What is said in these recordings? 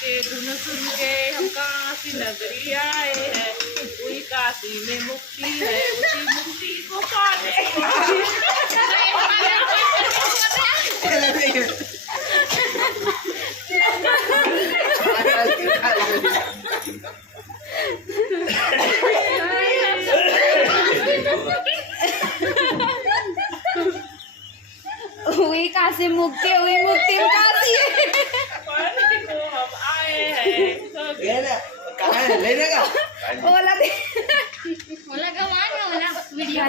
के धुन सुन के हम काशी नगरी आए हैं, कोई काशी में मुक्ति है, उसी मुक्ति को पाने हुई काशी मुक्ति, हुई मुक्ति काशी पाने को हम आए हैं। कहाँ है लेने का ओला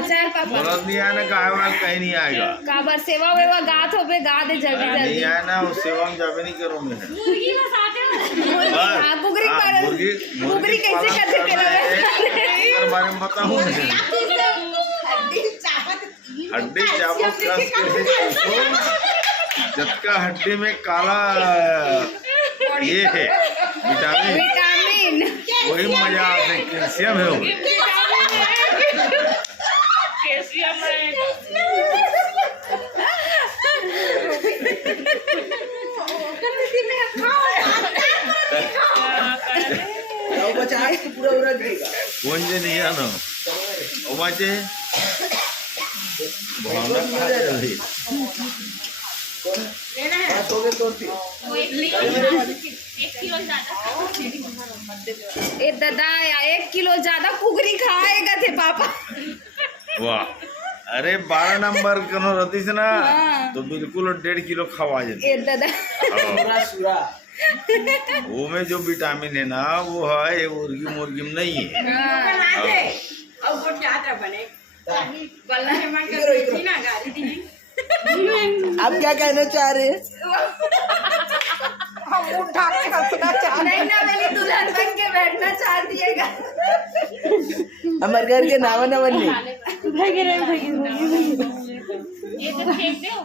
चल पापा बोला नहीं आना का कहीं नहीं आएगा। काबर सेवा वेवा गात हो पे गा दे जल्दी नहीं जल्दी। आया ना उस सेवा में जावे नहीं करूँ मैं। हाँ कुगरी कर कुगरी कैसे करते तेरा बारे में बताऊँ हड्डी चावल कस के जबका हड्डी में काला ये है विटामिन, विटामिन वही मजा आते कैल्शियम है वो। कैल्शियम है। बच्चा आज तो पूरा उड़ा देगा कौन जे नहीं आना ओ बाचे भावना कहाँ जल्दी लेना है तो के तोड़ती ए दादा या 1 किलो ज्यादा कुगरी खाएगा थे पापा। वाह अरे 12 नंबर कनो रतीस ना हाँ। तो बिल्कुल 1.5 किलो खवा जाते। ए दादा पूरा सुरा वो में जो विटामिन है ना वो है ये मुर्गी मुर्गी में नहीं है। आप क्या कहना चाह रहे हैं नहीं ना मेरी दुल्हन बन के बैठना चाहती है। हमारे घर के नावा न बनने ये तो फेंक दो।